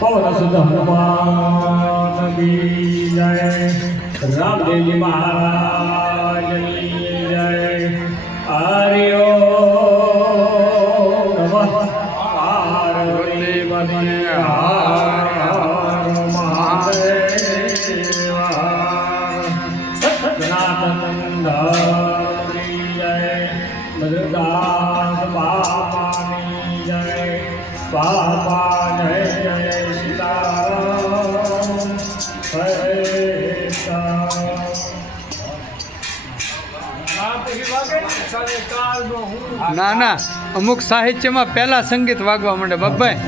પવન સુધ હનુમાન કી જય, રામદેવજી મહારાજની જય. હરિ ઓમ નમઃ પાર્વતી પતે હર હર મહાદેવ. સનાતન ધર્મની જય, મધુદાસ બાપાની જય. બાપા જય જય સીતારામ, હરે ના ના અમુક સાહિત્યમાં પહેલા સંગીત વાગવા માંડે બાપભાઈ.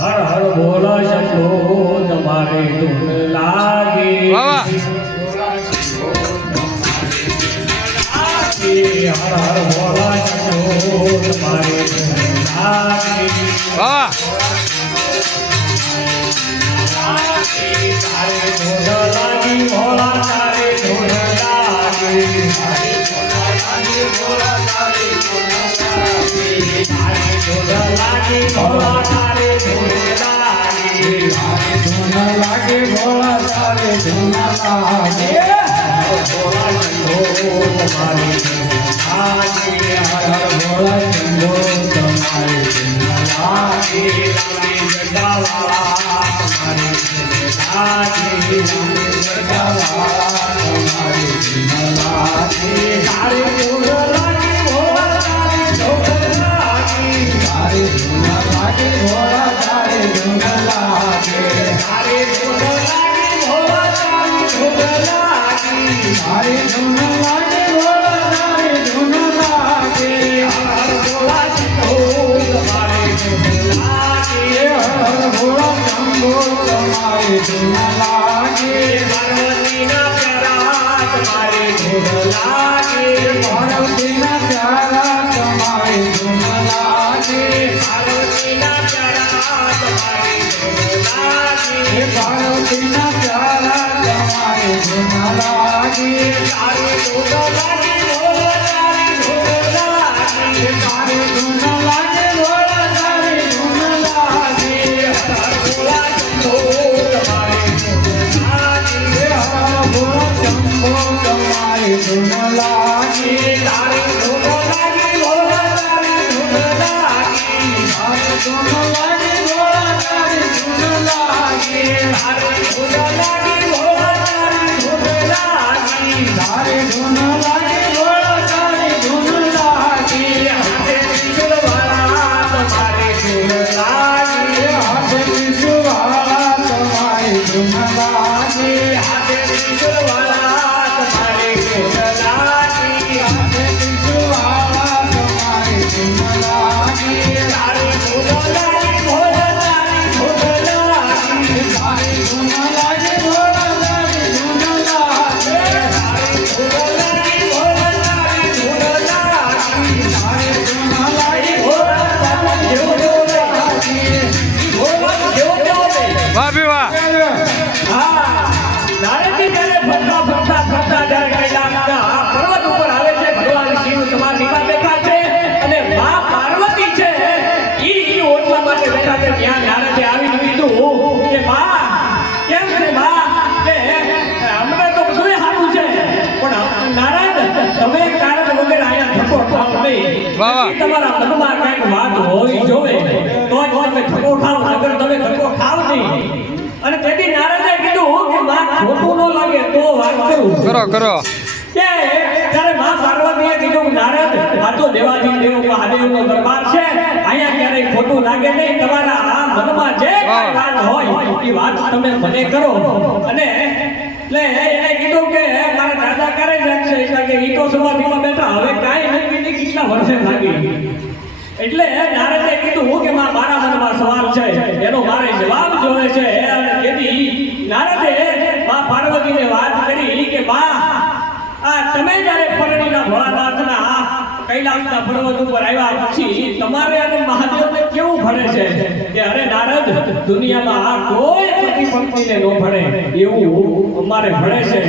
હર હર બોલા શંભો તમારે ધૂન લાગે. વાહ હર હર બોલા શંભો તમારે ધૂન લાગે. વાહ તારે ધૂન લાગી ભોલા, તારે ધૂન લાગી. તારે ધૂન લાગી ભોલા, તારે ધૂન લાગી. તારે ધૂન લાગી ભોલા, તારે ધૂન લાગી. તારે ધૂન લાગી ભોલા, તારે ધૂન લાગી. ભોલા શંભો તમારે ધૂન લાગી. હર હર ભોલા શંભો તમારે ધૂન લાગી. લાલી જટાવાળા તમારે ધૂન લાગી. લાલી જટાવાળા તમારે ધૂન લાગી. તારે ધૂન લાગી ભોલા, તારે ધૂન લાગી. તારે ધૂન લાગી ભોલા, તારે ધૂન લાગી. તારે ધૂન લાગી ભોલા, તારે ધૂન લાગી. તારે ધૂન લાગી ભોલા, તારે ધૂન લાગી. હર ભોલા શંભો તમારે ધૂન લાગી. હર ભોલા શંભો તમારે ધૂન લાગી. પાર્વતીના પ્યારા તમારે ધૂન લાગી. પાર્વતીના પ્યારા તમારે ધૂન લાગી. પાર્વતીના પ્યારા તમારે ધૂન લાગી. પાર્વતીના પ્યારા તમારે ધૂન લાગી. તારે ધૂન લાગી ભોલા, તારે ધૂન લાગી. તારે ધૂન લાગી ભોલા, તારે ધૂન લાગી. હર ભોલા શંભો તમારે ધૂન લાગી. હર ભોલા શંભો તમારે ધૂન લાગી. તારે ધૂન લાગી ભોલા, તારે ધૂન લાગી. તારે ધૂન લાગી ભોલા, તારે ધૂન લાગી. તારે ધૂન લાગી ભોલા, તારે ધૂન લાગી. તારે ધૂન લાગી ભોલા, તારે ધૂન લાગી. હાથે ત્રિશુલવાળા તમારે ધૂન લાગી. હાથે ત્રિશુલવાળા તમારે ધૂન લાગી. હાથે ત્રિશુલવાળા તમારે ધૂન લાગી. હાથે ત્રિશુલવાળા તમારે ધૂન લાગી. તારે ધૂન લાગી ભોલા, તારે ધૂન લાગી. તારે ધૂન લાગી ભોલા, તારે ધૂન લાગી. તારે ધૂન લાગી ભોલા, તારે ધૂન લાગી. તારે ધૂન લાગી ભોલા, તારે ધૂન લાગી. ભોલા જેવો જેવો બે. વાહ ભી વાહ. હા, નારદજી જ્યારે ફરતા ફરતા ફરતા જ્યારે કૈલાસના પર્વત ઉપર આવે છે, ભગવાન શિવ સમાધિમાં બેઠા છે અને મા પાર્વતી છે ઈ ઓટલા માટે બેઠા છે. ત્યાં નારદે આવીને કીધું કે મા કેમ છે મા, કે અમને તો બધું સારું છે પણ નારદ તમે નારદ વગર અહીંયા ઠકો ઠાવ નહીં. વાહ વાહ. તમારા મનમાં કઈક વાત હોવી જોવે તો જ તમે ઠકો ઠાવ, અગર તમે ઠકો ઠાવ નહીં. અને તેથી નારદે કીધું કે માં ખોટું ન લાગે તો વાત કરું. કરો કરો. કે ત્યારે માં પાર્વતીએ કીધું નારદ આ તો દેવાજી દેવ મહાદેવનો દરબાર છે, અહીંયા ક્યારેય ખોટું લાગે નહીં. તમારા આ મનમાં જે કાંઈ વાત હોય એ વાત તમે મને કરો. અને એટલે એને કીધું કે મારા દાદા કરે જ છે એટલે કે ઈ તો સમાધિમાં બેઠા, હવે કાંઈ નથી કેટલા વર્ષે લાગી. એટલે નારદે કીધું કે મારા મનમાં સવાલ છે એનો મારે જવાબ જોવે છે. અને તેથી નારદે માં પાર્વતીને વાત કરી કે બા આ તમે જ્યારે પરણીના ભોળાનાથના કૈલાસના પર્વત ઉપર આવ્યા પછી તમારે અને મહાદેવને કેવું ભળે છે કે અરે નારદ દુનિયામાં આ કોઈ પંક્તિને ન ભળે એવું અમારે ભળે છે.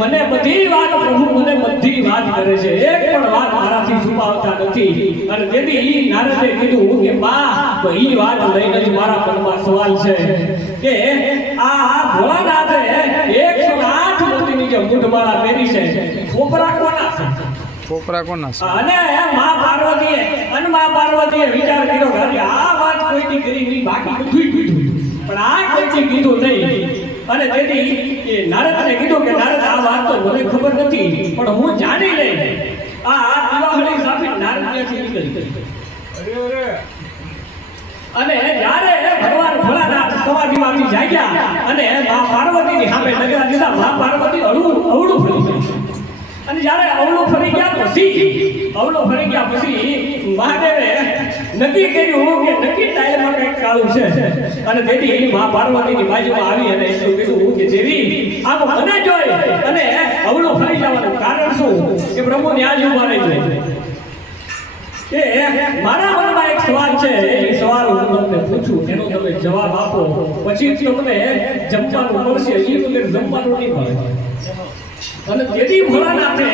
મને બધી વાત પ્રભુ મને બધી વાત કરે છે, એક પણ વાત મારાથી છુપાવતા નથી. અને તેથી નારદે કીધું કે બા તો ઈ વાત લઈને જ મારા સવાલ છે કે આ ભોળાનાથે 108 મોતીની જે મૂઢમાળા પહેરી છે ખોપરા કોના છે? છોકરા કોના છે? અને મા પાર્વતીએ વિચાર કર્યો કે અરે આ વાત કોઈથી કરી નહીં, બાકી બધું કીધું પણ આ કોઈથી કીધું નહીં. અને તેથી એ નારદને કીધું કે નારદ આ વાત તો મને ખબર નથી પણ હું જાણી લઈ. આ દિવાળી સાબિત નારદ ત્યાંથી નીકળી. અને જ્યારે ભગવાન ભોળાનાથ સમાધિમાંથી જાગ્યા અને મા પાર્વતીની સામે ડગલા દીધા, મા પાર્વતી અવળું ફરી ગઈ. અને જ્યારે અવળું ફરી ગયા પછી મહાદેવે નક્કી કર્યું કે નક્કી ટાઈમમાં કંઈક કાળું છે. અને તેથી મા પાર્વતીની બાજુમાં આવી અને એટલું કીધું કે દેવી આમ મને જોઈ અને અવળું ફરી જવાનું કારણ શું? કે પ્રભુ ન્યાજ ઉભા રહી જાય. કે મારા મનમાં એક સવાલ છે, એ સવાલ હું તમને પૂછું, એનો તમે જવાબ આપો, પછી તમને જમવાનું મળશે. એ વગર જમવાનું નહીં મળે. અને તેથી ભોળાનાથે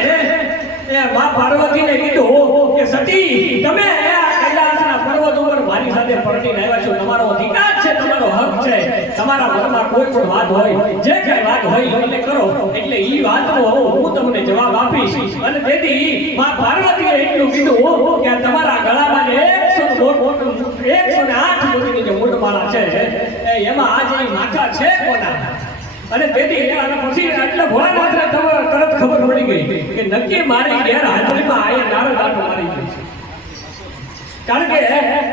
મા પાર્વતીને કીધું કે સતી તમે આ કૈલાસના પર્વત ઉપર મારી સાથે પરણીને આવ્યા છો, તમારો અધિકાર છે, તમારો હક છે, તમારા મનમાં કોઈ પણ વાત હોય, જે કઈ વાત હોય મને કરો, એટલે ઈ વાતનો હું તમને જવાબ આપીશ. અને તેથી મા પાર્વતીએ એટલું કીધું કે તમારા ગળામાં 108 મોતીની જે મૂઢમાળા છે એમાં આ જે માથા છે કોના? અને તેથી અને પછી એટલે ભોળાનાથને તરત ખબર પડી ગઈ કે નક્કી મારી ગેરહાજરીમાં આ નારદ આટો મારી ગઈ છે. કારણ કે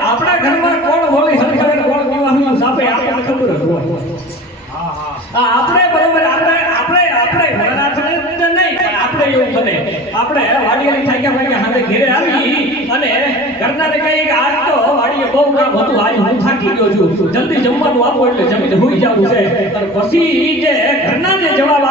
આપણા ઘરમાં કોણ હોળી હરખડે કોણ દિવાળીનું સાપે આપણને ખબર જ હોય. આપણે બરોબર આપણે ભોળાનાથને નહીં, આપણે એવું બને આપણે વાડીયાની થાક્યા ભાગ્યા હાથે ઘેરે આવી અને ઘરનાને કહીએ કે આજ તો વાડીએ બહુ કામ હતું, આજ હું થાકી ગયો છું, જલ્દી જમવાનું આપો એટલે જમીને હોઈ જવું છે. અને પછી જે ઘરના જે જવાબ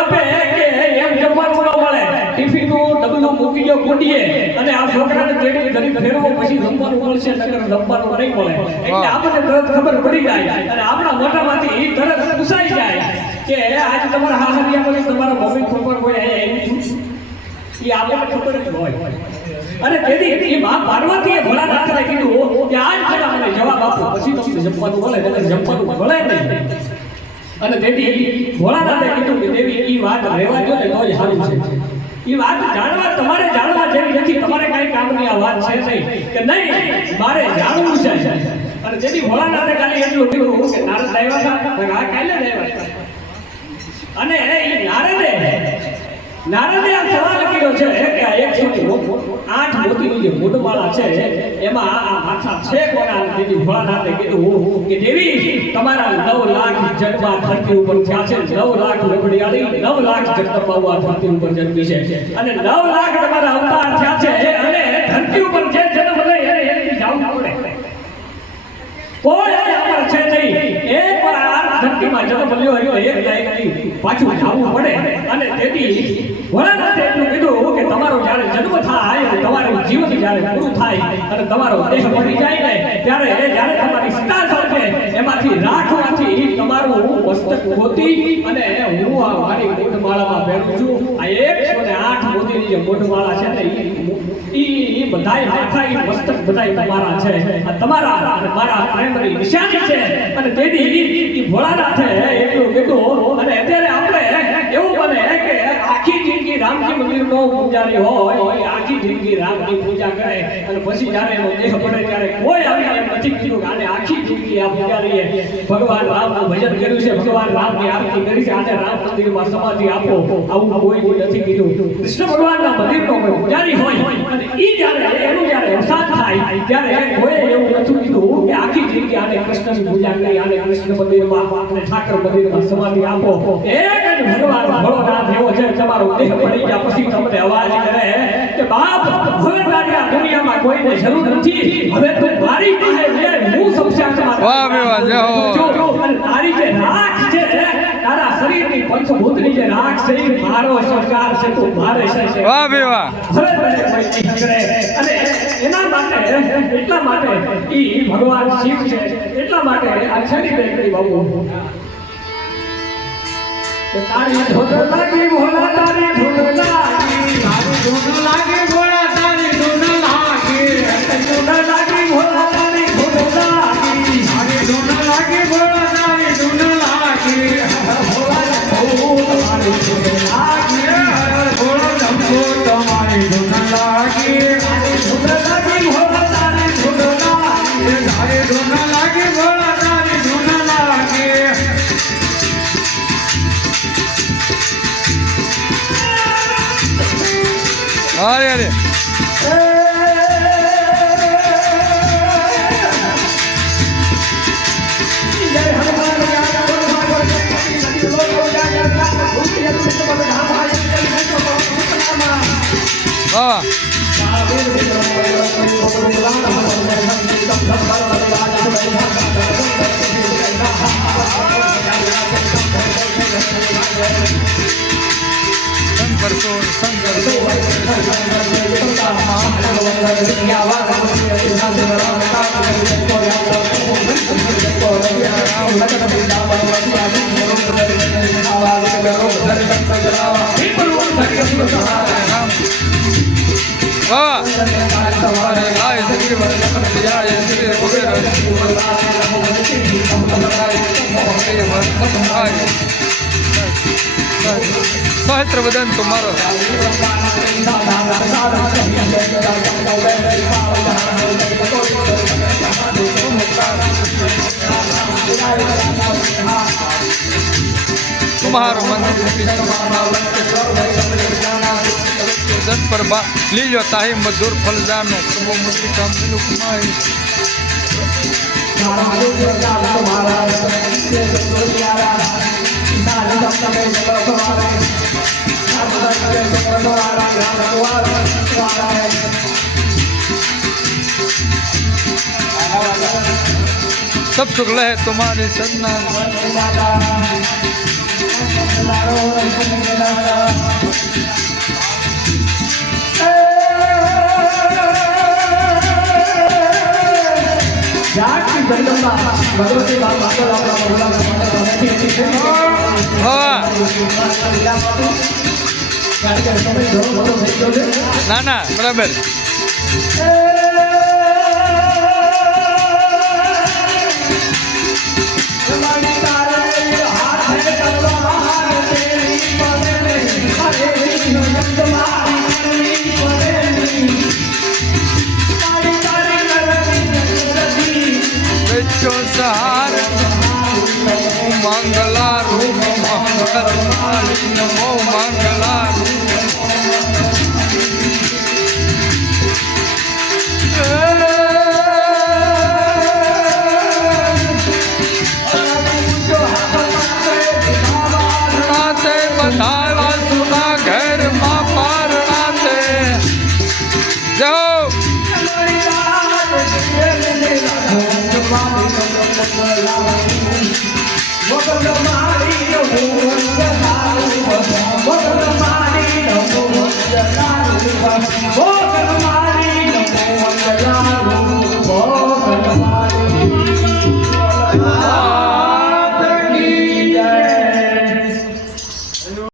આપે કે એમ જમવાનું ન મળે, ટિફિનનું ડબલું મૂકી દો કુંડીએ અને આ છોકરાને તેડી ઘરે ફેરવો પછી જમવાનું મળશે, નકર જમવાનું નહીં મળે. એટલે આપણને તરત ખબર પડી જાય અને આપણા મોઢામાંથી તરત પૂછાઈ જાય કે આજે તમારા હાહરિયા કોઈ તમારા મમ્મી પપ્પા કોઈ આવ્યું એ આપણને ખબર જ હોય. અને તેથી મા પાર્વતીએ ભોળાનાથને કીધું કે આજ પહેલા મને જવાબ આપો, પછી તમને જમવાનું મળે, નકર જમવાનું મળે નહીં. અને તેથી ભોળાનાથે કીધું કે દેવી એ વાત રહેવા દો ને તો જ સારું છે. એ વાત તમારે જાણવા જેવી નથી, તમારે કઈ કામની આ વાત છે નહીં કે નહીં, મારે જાણવું છે. અને તેથી ભોળાનાથે ખાલી એટલું કીધું કે નારદ આવ્યા હતા, આ કાલે જ આવ્યા હતા. અને એ નારદે આ સવાલ કર્યો છે કે આ 108 મોતીની જે મૂઢમાળા છે એમાં આ માથા છે કોના? તેથી ભોળાનાથે કીધું કે દેવી તમારા 9 લાખ જન્મા ધરતી ઉપર થયા છે, 9 લાખ લગડિયાળી 9 લાખ જગદંબા ધરતી ઉપર જન્મી છે અને 9 લાખ તમારા અવતાર થયા છે અને ધરતી ઉપર જે જન્મ લે એને જાવું પડે. કોઈ અમર છે નહીં, એક વાર ધરતીમાં જન્મ લ્યો એટલે એક લાયકથી પાછું જવું પડે. અને તેથી ભોળાનાથે એટલું કીધું કે તમારો જ્યારે જન્મ થાય, તમારું જીવન જ્યારે પૂરું થાય અને તમારો દેહ મરી જાય ને ત્યારે તમારી સીતા સાથે એમાંથી રાખવાથી તમારું મસ્તક ગોતી અને હું આ મારી મૂઢમાળામાં પહેરું છું. આ 108 મોતીની જે મૂઢમાળા છે ને ઈ બધાય માથા ઈ મસ્તક બધાય તમારા છે, આ તમારા અને મારા પ્રેમની નિશાની છે. અને તેથી ઈ ભોળાનાથે એટલું કીધું. અને અત્યારે આપણે એવું બને કે આખી જિંદગી રામજી મંદિરનો પૂજારી હોય, આખી જિંદગી રામની પૂજા કરે અને પછી જ્યારે એનો દેહ પડે ત્યારે કોઈ આવી એમ નથી કીધું કે આને આખી જિંદગી આ પૂજારીએ ભગવાન રામનું ભજન કર્યું છે, ભગવાન રામની આરતી કરી છે, આજે રામ મંદિરમાં સમાધિ આપો, આવું કોઈ નથી કીધું. કૃષ્ણ ભગવાનના મંદિરનો કોઈ પૂજારી હોય અને ઈ જ્યારે અવસાન થાય ત્યારે કોઈ એવું નથી કીધું કે આખી જિંદગી આને કૃષ્ણની પૂજા કરી, આને કૃષ્ણ મંદિરમાં અને ઠાકર મંદિરમાં સમાધિ આપો. એક જ ભગવાન ભોળાનાથ એવો છે, તમારો દેહ પડી ગયા પછી તમને અવાજ કરે કે બાપ હવે તારી આ દુનિયામાં કોઈને જરૂર નથી, હવે તું મારી પાસે લે, હું સંસારમાં વાહ બે વાહ જય હો. તારી જે રાખ છે, તારા શરીરની પંચભૂતની જે રાખ છે એ મારો સરકાર છે, તું મારે છે. વાહ બે વાહ. હવે તને કોઈ નહીં કરે. અને એના માટે એટલા માટે ઈ ભગવાન શિવ છે, એટલા માટે આ શરીર એકડી બાબુ તારી ધૂન લાગી ભોળા, તારી ધૂન લાગી, તારી ધૂન લાગી ભોળા, તારી ધૂન લાગી, ધૂન લાગી ભોળા, તારી ધૂન લાગી, ધૂન લાગે ભોળા તારી ધૂન લાગે અરે અરે વાહ શંકર તો શંકર વાહ લાય શ્રી જય શ્રી કુબેર સહસ્ત્ર વદન તમારો तुम्हारो मन दस पर लीजो ताही मधुर फल जानो प्रभु मुक्ति काम मिलु कुमाई सब सुख लहे तुम्हारी सदना ના ના બરાબર सहार मंगला रूप मंगल नमो मंगला